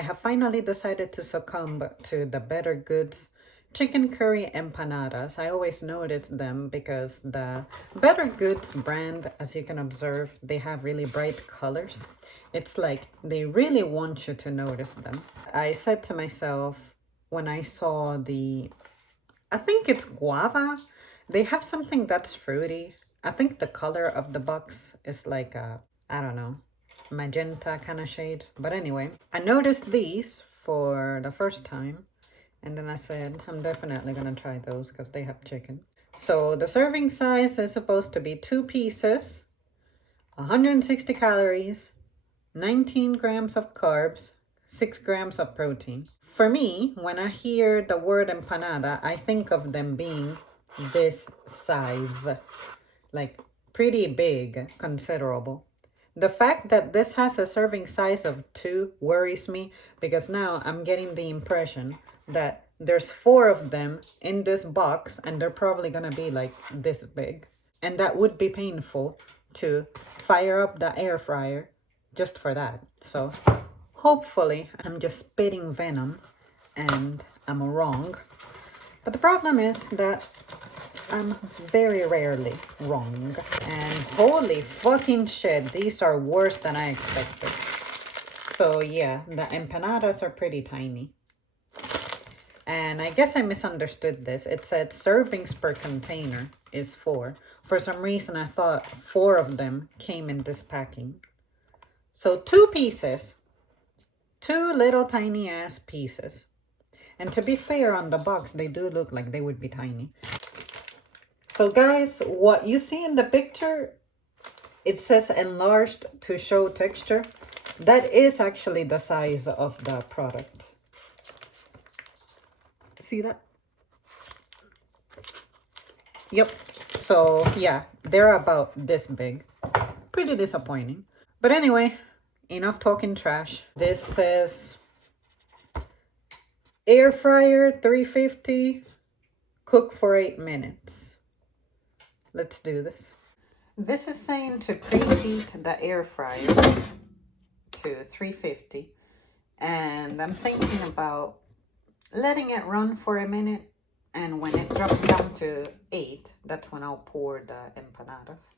I have finally decided to succumb to the Bettergoods chicken curry empanadas. I always notice them because the Bettergoods brand, as you can observe, they have really bright colors. It's like they really want you to notice them. I said to myself when I saw I think it's guava. They have something that's fruity. I think the color of the box is like I don't know, magenta kind of shade. But anyway, I noticed these for the first time. And then I said, I'm definitely gonna try those because they have chicken. So the serving size is supposed to be 2 pieces, 160 calories, 19 grams of carbs, 6 grams of protein. For me, when I hear the word empanada, I think of them being this size, like pretty big, considerable. The fact that this has a serving size of 2 worries me because now I'm getting the impression that there's 4 of them in this box and they're probably gonna be like this big. And that would be painful to fire up the air fryer just for that. So hopefully I'm just spitting venom and I'm wrong. But the problem is that I'm very rarely wrong. And holy fucking shit, these are worse than I expected. So yeah, the empanadas are pretty tiny. And I guess I misunderstood this. It said servings per container is 4. For some reason, I thought 4 of them came in this packing. So 2 pieces. 2 little tiny ass pieces. And to be fair, on the box, they do look like they would be tiny. So guys, what you see in the picture, it says enlarged to show texture. That is actually the size of the product. See that? Yep. So yeah, they're about this big. Pretty disappointing. But anyway, enough talking trash. This says air fryer 350, cook for 8 minutes. Let's do this. This is saying to preheat the air fryer to 350. And I'm thinking about letting it run for a minute, and when it drops down to 8, that's when I'll pour the empanadas.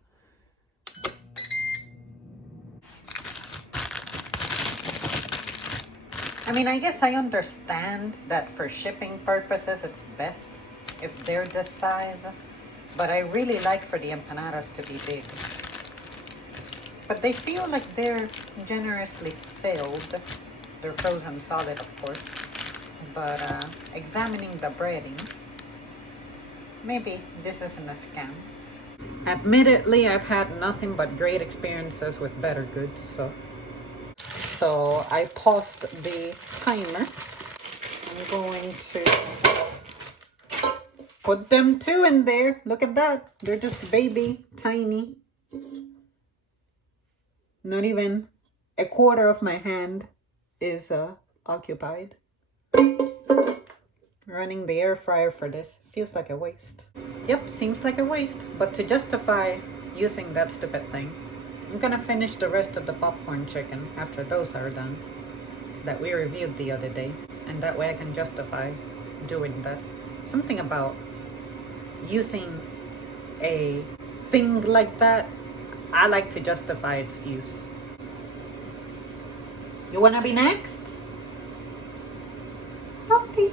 I mean, I guess I understand that for shipping purposes it's best if they're this size, but I really like for the empanadas to be big. But they feel like they're generously filled. They're frozen solid, of course. But examining the breading, maybe this isn't a scam. Admittedly, I've had nothing but great experiences with Bettergoods, so I paused the timer. I'm going to put them 2 in there. Look at that. They're just baby, tiny. Not even a quarter of my hand is occupied. Running the air fryer for this feels like a waste. Yep, seems like a waste. But to justify using that stupid thing, I'm gonna finish the rest of the popcorn chicken after those are done that we reviewed the other day. And that way I can justify doing that. Something about using a thing like that, I like to justify its use. You wanna be next? Toasty.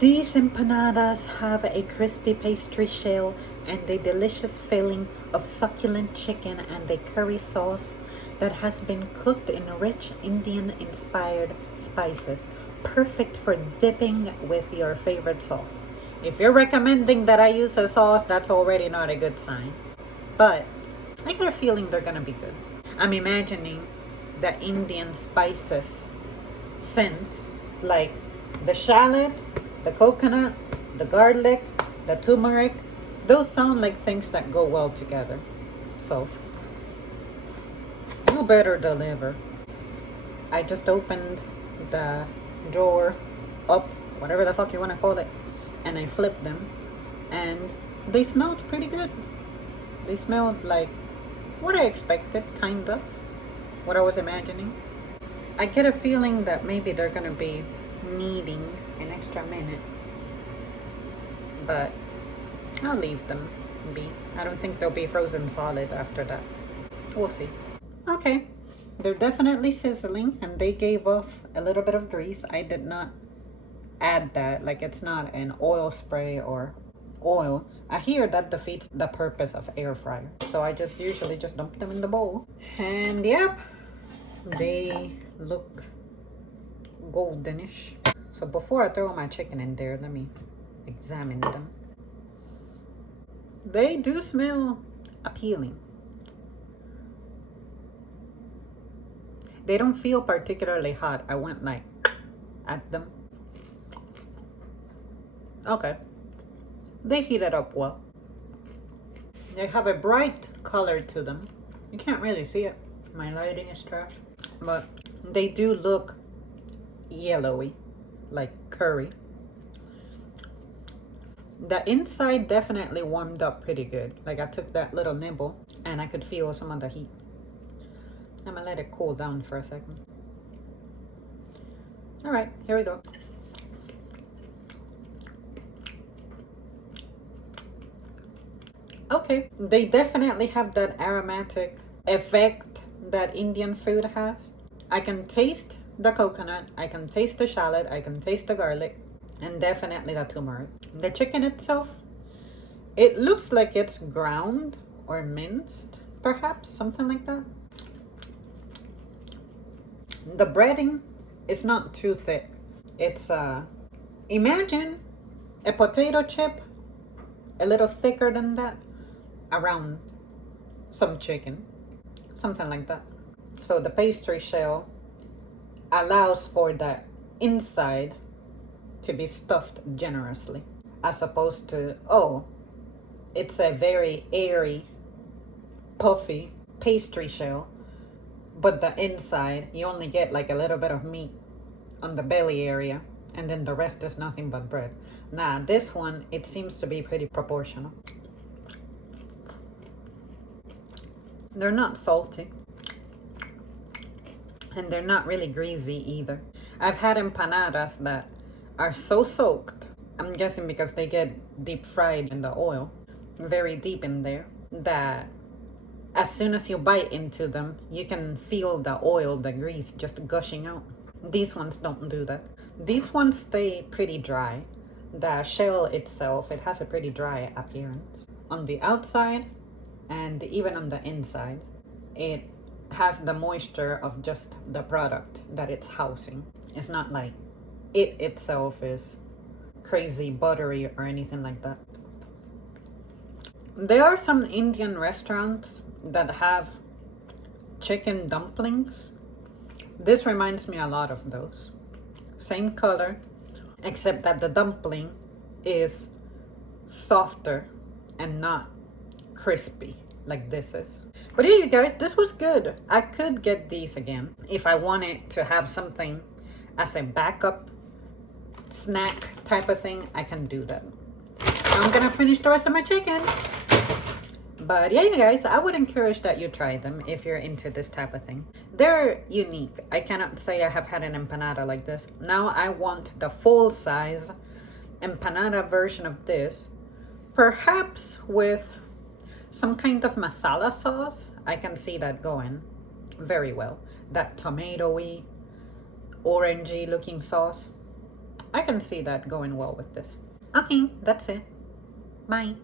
These empanadas have a crispy pastry shell and a delicious filling of succulent chicken and a curry sauce that has been cooked in rich Indian-inspired spices, perfect for dipping with your favorite sauce. If you're recommending that I use a sauce, that's already not a good sign. But I get a feeling they're gonna be good. I'm imagining the Indian spices scent, like the shallot, the coconut, the garlic, the turmeric. Those sound like things that go well together. So, you better deliver. I just opened the drawer up, whatever the fuck you want to call it, and I flipped them, and they smelled pretty good. They smelled like what I expected, kind of. what I was imagining. I get a feeling that maybe they're gonna be needing an extra minute, but I'll leave them be. I don't think they'll be frozen solid after that. We'll see. Okay, they're definitely sizzling and they gave off a little bit of grease. I did not add that, like it's not an oil spray or oil. I hear that defeats the purpose of air fryer. So I just usually just dump them in the bowl. And yep, they look goldenish. So before I throw my chicken in there, let me examine them. They do smell appealing. They don't feel particularly hot. I went like at them. Okay. They heated up well. They have a bright color to them. You can't really see it. My lighting is trash. But they do look yellowy, like curry. The inside definitely warmed up pretty good. Like I took that little nibble and I could feel some of the heat. I'm gonna let it cool down for a second. All right, here we go. Okay, they definitely have that aromatic effect that Indian food has. I can taste the coconut, I can taste the shallot, I can taste the garlic, and definitely the turmeric. The chicken itself, it looks like it's ground or minced, perhaps, something like that. The breading is not too thick. It's, imagine a potato chip, a little thicker than that, around some chicken, something like that. So the pastry shell allows for that inside to be stuffed generously, as opposed to, oh, it's a very airy, puffy pastry shell, but the inside, you only get like a little bit of meat on the belly area, and then the rest is nothing but bread. Nah, this one, it seems to be pretty proportional. They're not salty. And they're not really greasy either. I've had empanadas that are so soaked, I'm guessing because they get deep fried in the oil, very deep in there, that as soon as you bite into them, you can feel the oil, the grease just gushing out. These ones don't do that. These ones stay pretty dry. The shell itself, it has a pretty dry appearance. On the outside and even on the inside, it has the moisture of just the product that it's housing. It's not like it itself is crazy buttery or anything like that. There are some Indian restaurants that have chicken dumplings. This reminds me a lot of those. Same color, except that the dumpling is softer and not crispy like this is. But yeah, you guys, this was good. I could get these again if I wanted to have something as a backup snack type of thing. I can do that. I'm gonna finish the rest of my chicken. But yeah, you guys, I would encourage that you try them if you're into this type of thing. They're unique. I cannot say I have had an empanada like this. Now I want the full size empanada version of this, perhaps with some kind of masala sauce. I can see that going very well. That tomatoey, orangey looking sauce. I can see that going well with this. Okay, that's it. Bye.